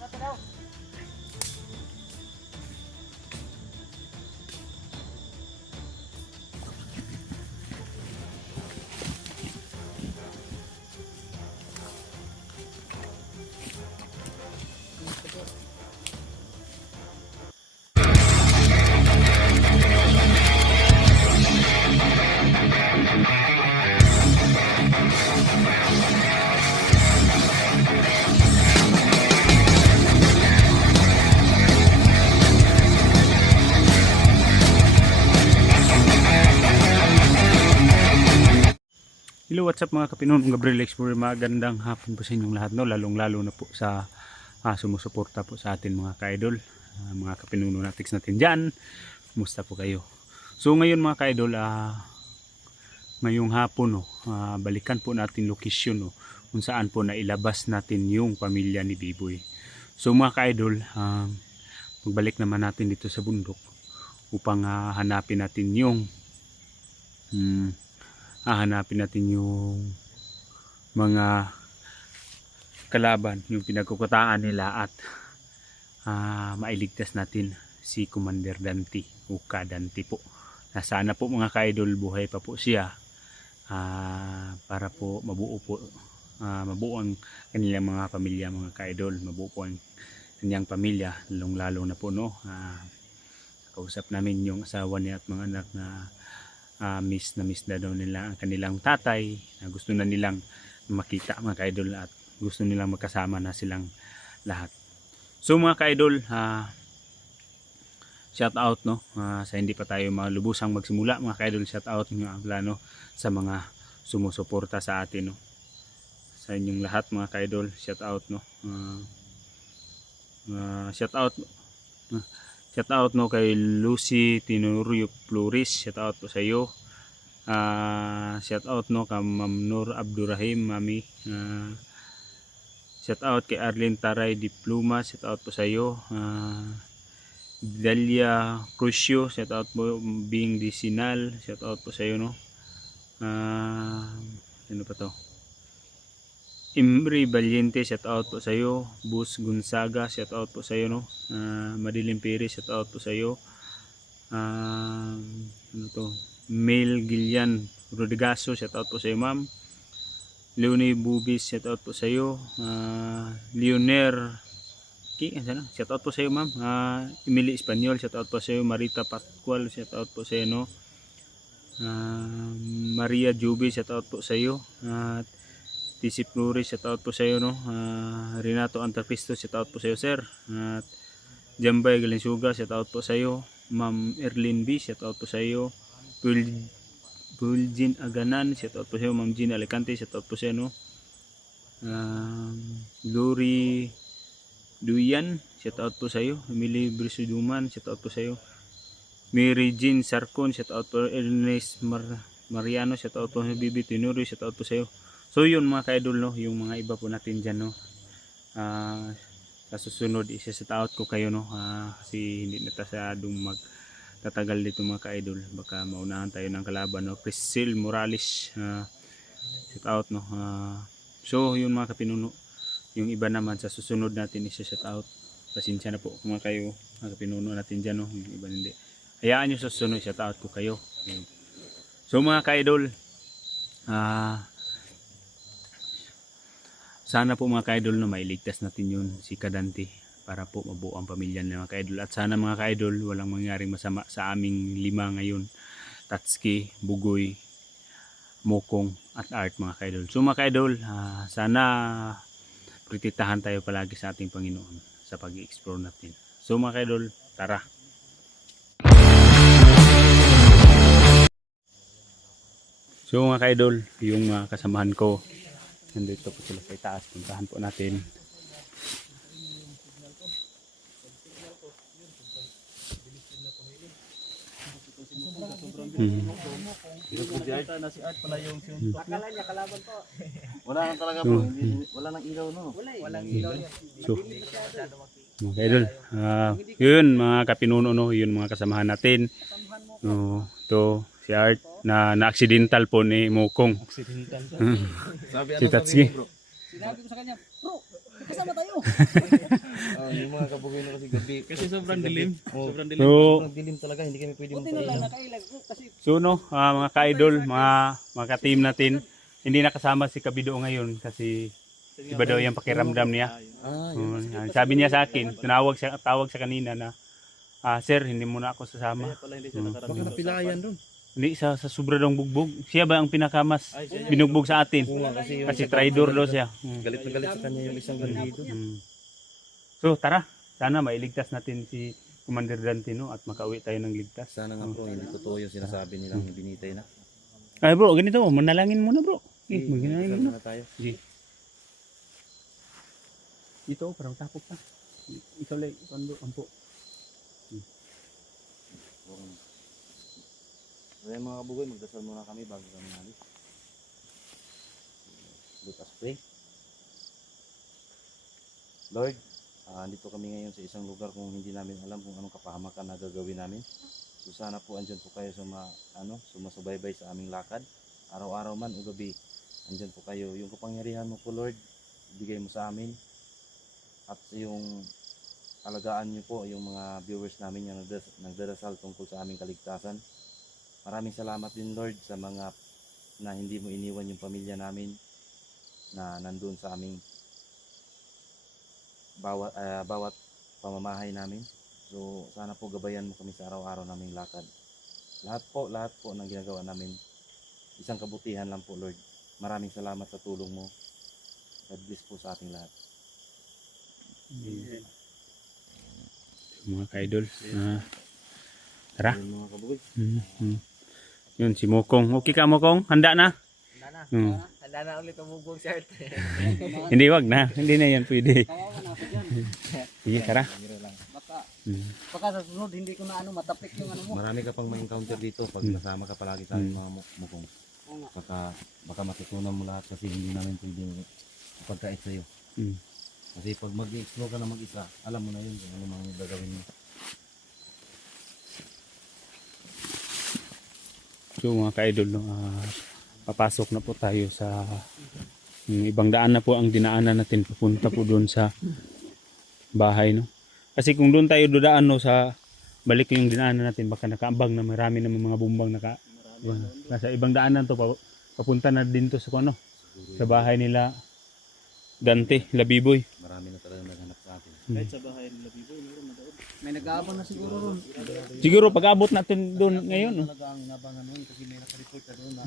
มาเร็ว Hello, what's up mga kapinunong Gabriel Explorer. Magandang hapon po sa inyong lahat, no? lalong lalo na po sa ah, sumusuporta po sa atin mga ka-idol, Ah, mga kapinuno natics natin dyan. Kumusta po kayo? So ngayon mga ka-idol, ah, ngayong hapon, no, ah, balikan po natin location no, kung saan po nailabas natin yung pamilya ni Biboy. So mga ka-idol, ah, magbalik naman natin dito sa bundok upang ah, hanapin natin yung hmm, hahanapin natin yung mga kalaban, yung pinagkukutaan nila at ah, mailigtas natin si Commander Dante o Kadante po. Na sana po mga ka-idol buhay pa po siya ah, para po mabuo po ah, mabuo ang kanilang mga pamilya mga ka-idol, mabuo po ang kanyang pamilya lalong lalo na po no. Ah, kausap namin yung asawa niya at mga anak na ah, miss na miss na daw nila ang kanilang tatay na gusto na nilang makita mga ka-idol at gusto nilang magkasama na silang lahat. So mga ka-idol, ah, shout out no ah, sa hindi pa tayo malubusang magsimula mga ka-idol, shout out nga plano sa mga sumusuporta sa atin no. Sa inyong lahat mga ka-idol, shout out no. Ah, ah, shout out ah, shout out no kay Lucy Tenorio Flores, shout out po sa iyo. Ah, shout out no kay Ma'am Nur Abdurrahim, Mami. Ah, shout out kay Arlene Taray Diploma, shout out po sa iyo. Ah, Dalia Crucio, shout out po Bing Disinal, shout out po sa iyo no. Ah, ano pa to? Imri Valiente, shout out po sa iyo. Bus Gonzaga, shout out po sa iyo no. Ah, Madilim Perez, shout out po sa iyo. Ah, ano to? Mel Gillian Rodrigaso, shout out po sa iyo ma'am. Leonie Bubis, shout out po sa iyo. Ah, Leoner Ki, ano? Shout out po sa iyo ma'am. Ah, Emily Espanyol, shout out po sa iyo. Marita Pascual, shout out po sa iyo no. Ah, Maria Juby, shout out po sa iyo. At TC Flores, shout out po sa iyo no. Ah, Renato Antacristo, shout out po sa iyo sir. At Jambay Galinsuga, shout out po sa iyo. Ma'am Erlin B, shout out po sa iyo. Pul Puljin Aganan, shout out po sa iyo. Ma'am Jean Alicante, shout out po sa iyo no. Um, Lori Duyan, shout out po sa iyo. Emily Brisuduman, shout out po sa iyo. Mary Jean Sarcon, shout out po Ernest Mar Mariano, shout out po sa Bibi Tinuri, shout out po sa iyo. So yun mga ka-idol no, yung mga iba po natin dyan no. Ah, sa susunod isa-set out ko kayo no? Ah, kasi hindi na tasadong mag tatagal dito mga ka-idol. Baka maunahan tayo ng kalaban no? Priscil Morales ah, set out no? Ah, so yun mga kapinuno. Yung iba naman sa susunod natin isa-set out. Pasensya na po kung mga kayo mga kapinuno natin dyan no? Yung iba hindi. Hayaan nyo sa susunod set out ko kayo. So mga ka-idol ah sana po mga ka-idol no mailigtas natin yun si Kadante para po mabuo ang pamilya ng mga ka-idol. At sana mga ka-idol walang mangyaring masama sa aming lima ngayon. Tatski, Bugoy, Mokong at Art mga ka-idol. So mga ka-idol ah, sana prititahan tayo palagi sa ating Panginoon sa pag-explore natin. So mga ka-idol tara. So mga ka-idol, yung mga kasamahan ko, nandito po sila sa itaas. Puntahan po natin. Hmm. na si Art pala yung Akala niya kalaban ko. Wala nang talaga po, wala nang ilaw no. Wala. Walang ilaw yan. So, mga ka-idol, ah, yun mga kapinuno, no, yun mga kasamahan natin. No, to si Art na na-accidental po ni Mukong. Accidental. Hmm. Sabi Si Tatsuki. bro? Sinabi ko sa kanya, bro, Kasama tayo. Ah, yung mga kabugay na kasi gabi. Kasi sobrang dilim. Sobrang dilim. So, Sobrang dilim talaga, hindi kami pwede Buti na lang nakailag ko kasi so no, ah, mga ka-idol, mga, mga ka-team natin, hindi nakasama si Kabido ngayon kasi iba daw yung pakiramdam niya. Ah, yan. sabi niya sa akin, tinawag siya, tawag sa kanina na, ah, sir, hindi mo na ako sasama. Pala hindi siya Hmm. nakarating. baka napilayan doon. Hindi, sa, sa sobra daw bugbog. Siya ba ang pinakamas binugbog sa atin? Oo nga, kasi yung Kasi traitor daw siya. Mm. galit na galit sa kanya yung isang gandido. Mm. So, tara. Sana mailigtas natin si Commander Dantino at makauwi tayo ng ligtas. Sana nga bro, hindi totoo yung sinasabi nilang binitay na. Ay bro, ganito. Manalangin muna bro. Eh, maginalangin Sana muna. na tayo. Sige. Ito, parang takot pa. Ikaw lang, ikaw ang ampo. Kaya mga kabugoy, magdasal muna kami bago kami alis. Let us pray. Lord, ah, andito kami ngayon sa isang lugar kung hindi namin alam kung anong kapahamakan na gagawin namin. So sana po andyan po kayo suma, ano, sumasubaybay sa aming lakad. Araw-araw man o gabi, andyan po kayo. Yung kapangyarihan mo po Lord, ibigay mo sa amin. At yung alagaan niyo po yung mga viewers namin yung nagdarasal tungkol sa aming kaligtasan. Maraming salamat din Lord sa mga na hindi mo iniwan yung pamilya namin na nandun sa aming bawat, ah, bawat pamamahay namin. So sana po gabayan mo kami sa araw-araw naming lakad. Lahat po, lahat po ng ginagawa namin, isang kabutihan lang po Lord. Maraming salamat sa tulong mo. God bless po sa ating lahat. Mga ka-idol. ah, tara. Ayun, mga kabugoy. Mm, mm. Yun, si Mokong. Okay ka Mokong? Handa na? handa na. Mm. Handa na ulit umugong si Art. Hindi, wag na. Hindi na yan pwede. Sige, tara. Baka, Mm. baka sa sunod hindi ko na ano matapik yung ano mo. Marami ka pang ma-encounter dito pag Hmm. nasama ka palagi sa amin mga mukong. Oo nga. Baka, baka matutunan mo lahat kasi hindi namin pwedeng pagkait sa'yo. Mm. Kasi pag mag-explore ka na mag-isa, alam mo na yun kung ano mga gagawin mo. So mga ka-idol, no, ah, papasok na po tayo sa yung ibang daan na po ang dinaanan natin papunta po doon sa bahay. No? Kasi kung doon tayo dudaan no, sa balik yung dinaanan natin, baka nakaambang na marami na mga bumbang naka, Yan. nasa ibang daanan to, pa- papunta na din to sa ano, sa bahay nila Dante, Labiboy. Marami na talaga naghanap sa atin. Kahit sa bahay nila doon. May nag-aabang na siguro ron. Siguro pag-abot natin doon ngayon. No? Talaga ang inabangan nun kasi may nakareport na doon na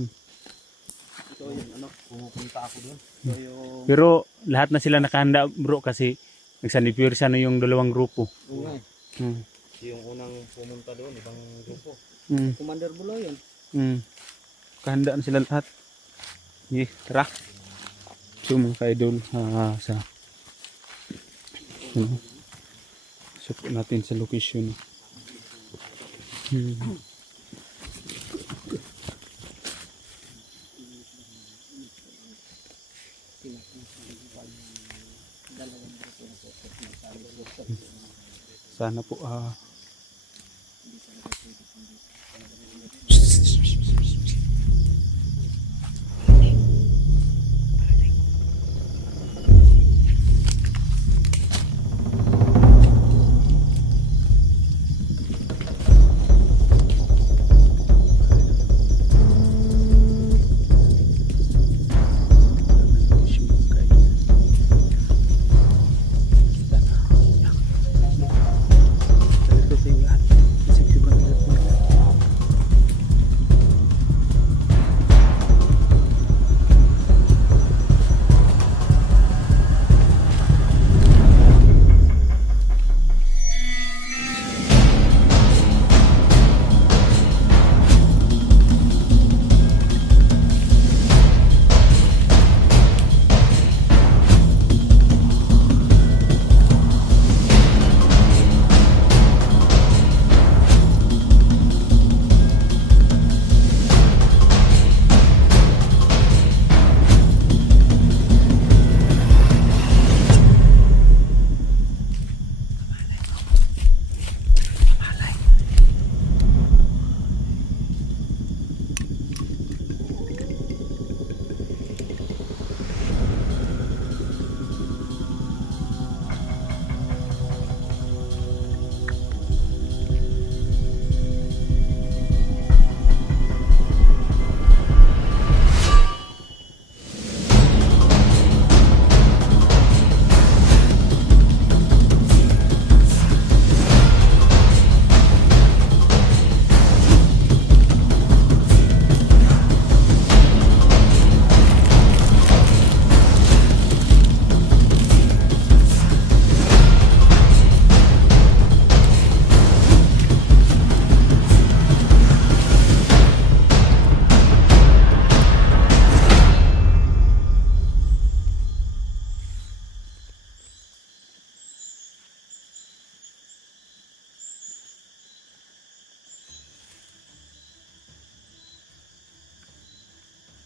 Ito yung ano, pumupunta ako doon. ito yung Pero lahat na sila nakahanda bro kasi nagsanipirsa na yung dalawang grupo. Oo nga. Hmm. Yung unang pumunta doon, ibang grupo. Hmm. Commander Buloy yun. Hmm. Kahanda na sila lahat. Sige, tara. So mga ka-idol, ah, sa support natin sa location. Hmm. Sana po ah Ito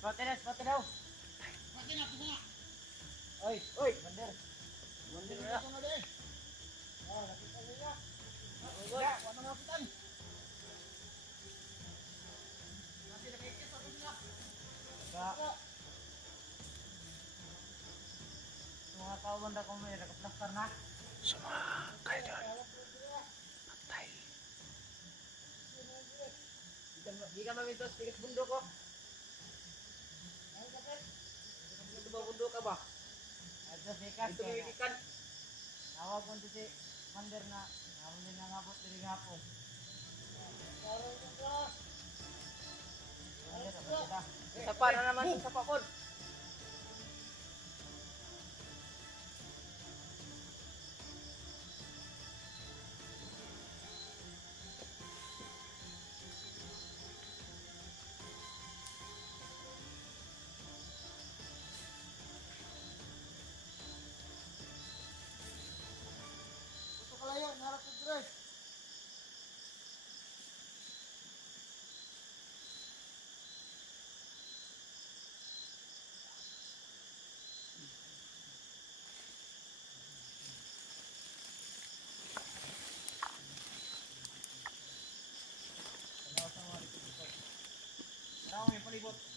spot na, spot na. Oy, oy, bander. Bander na. Oh, nakita niyo. Oy, ano nga pitan? Nasi na kay kisa ko niya. Ga. Mga tao banda ko may nakaplastar na. So mga ka-idol, patay. Di ka mamintos, tigas bundok ko. Bundok ka ba? Ito sikas. Ito may ikan. Tawag mo si Mander na naman din nangabot diri nga po. Isa pa na naman sa pakod. вот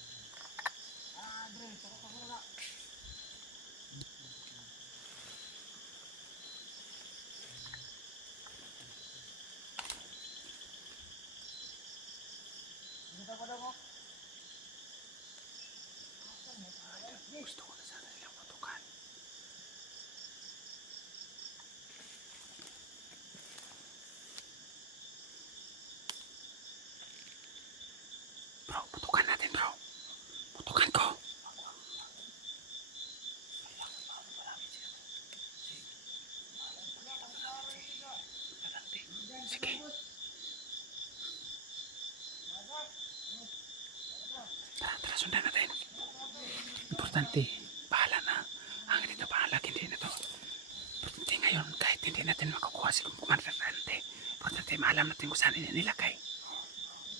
natin makukuha si kumandante. Importante, maalam natin kung saan nilagay.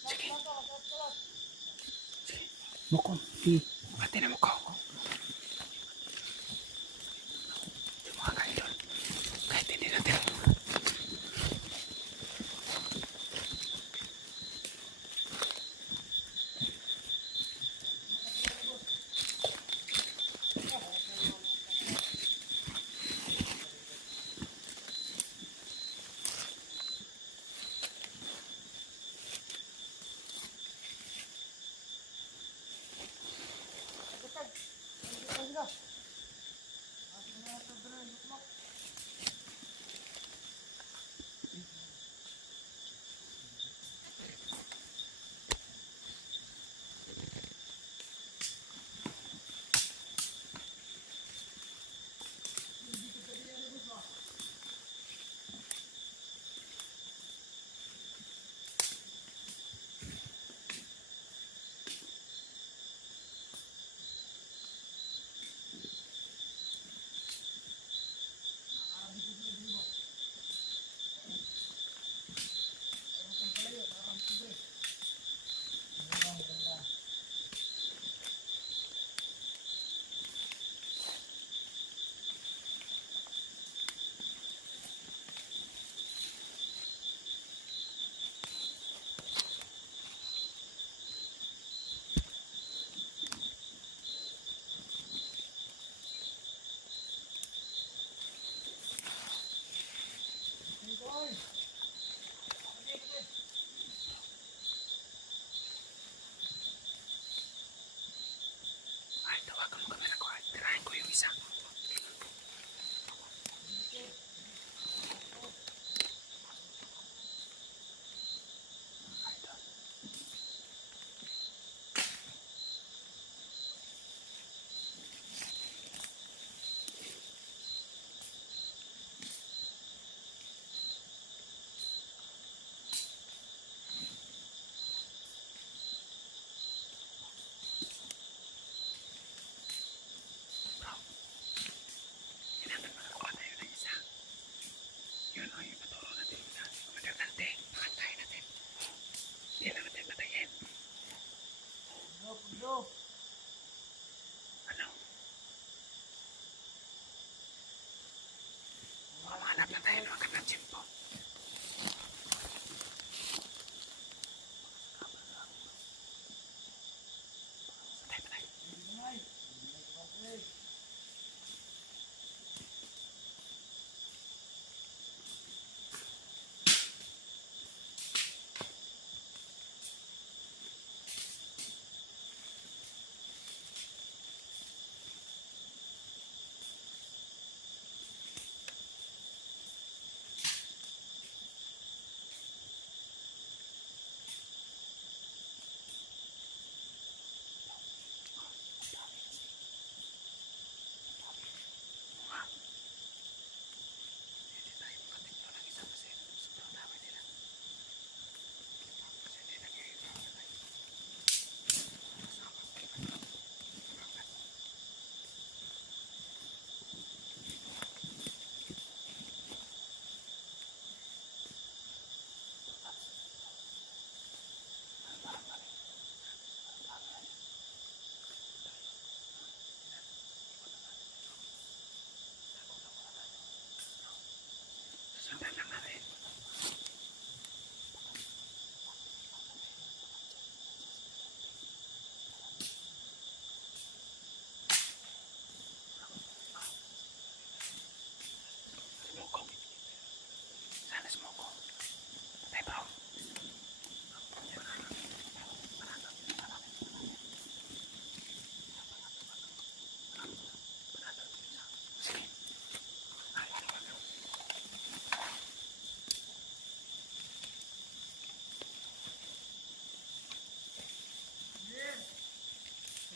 Sige. Sige. Mukom, di. Pati na mukom.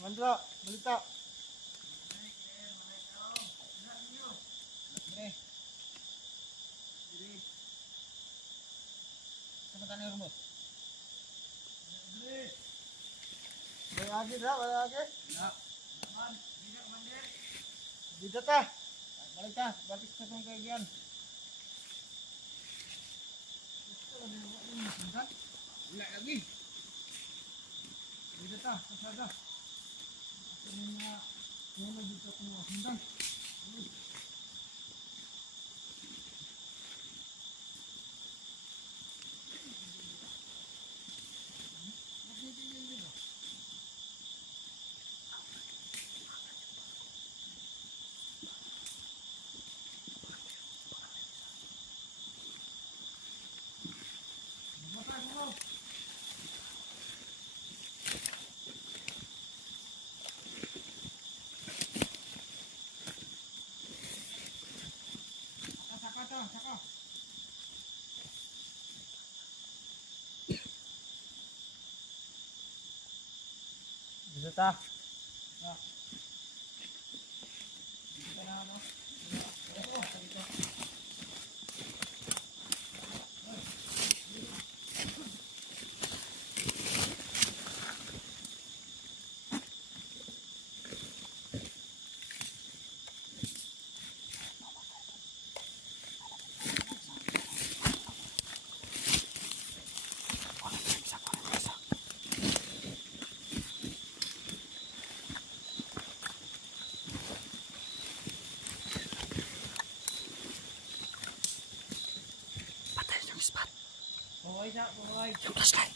Mandra, balita. Sampai rumah. Balik lagi, Dra, lagi. Ya. Aman, tidak mandi. Tidak tah. Balik tah, balik sekong kegian. Lagi. Tidak. Ini mah, ini mah juga penguasan. Ini. 十三啊。Flashlight.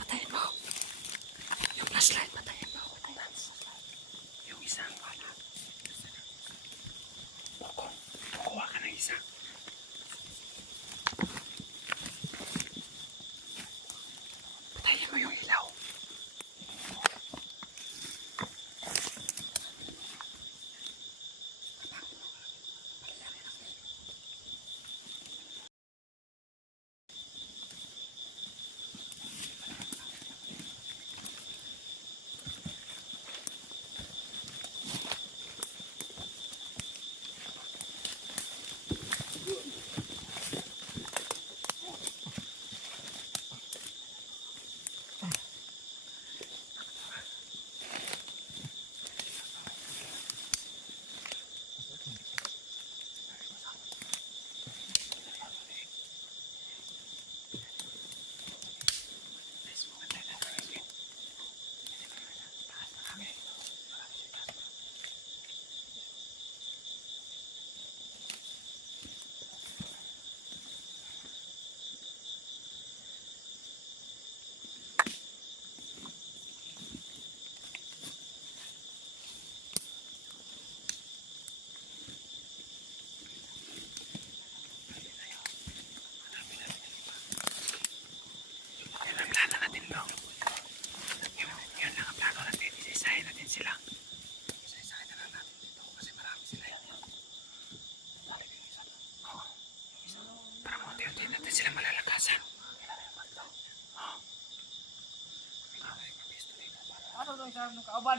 আবার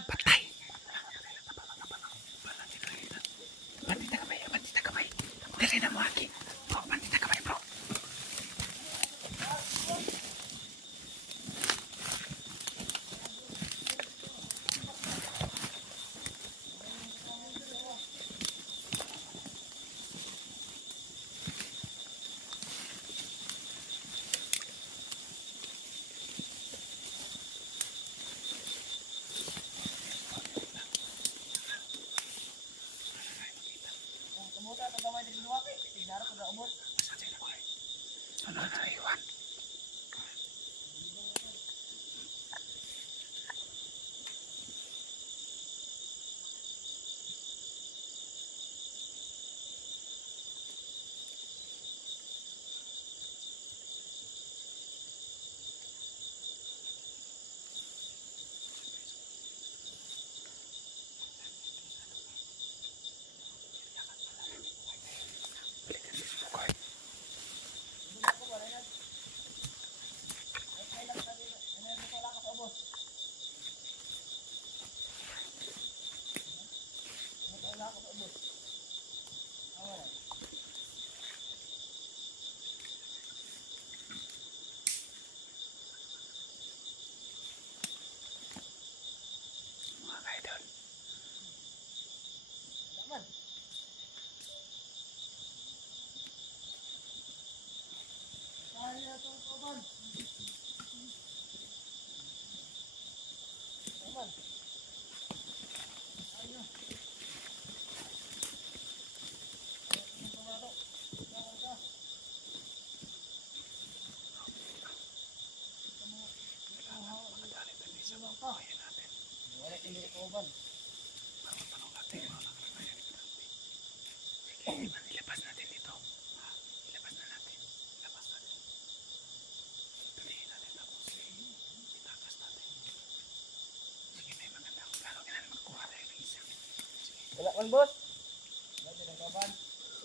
Man boss.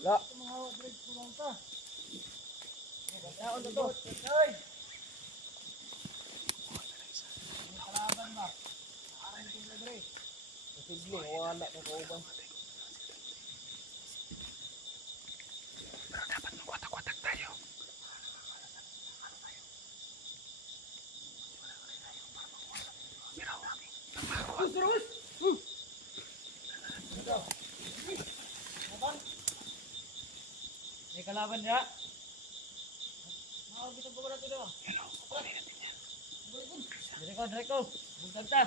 Wala. Naon to to. Hoy. Kalaban ba? Parang hindi na dire. Posible wala na kauban. Dapat magwatak-watak tayo. May kalaban niya. Nakakita pa ko na ito. Dire ko, dire ko. Bugtag ta.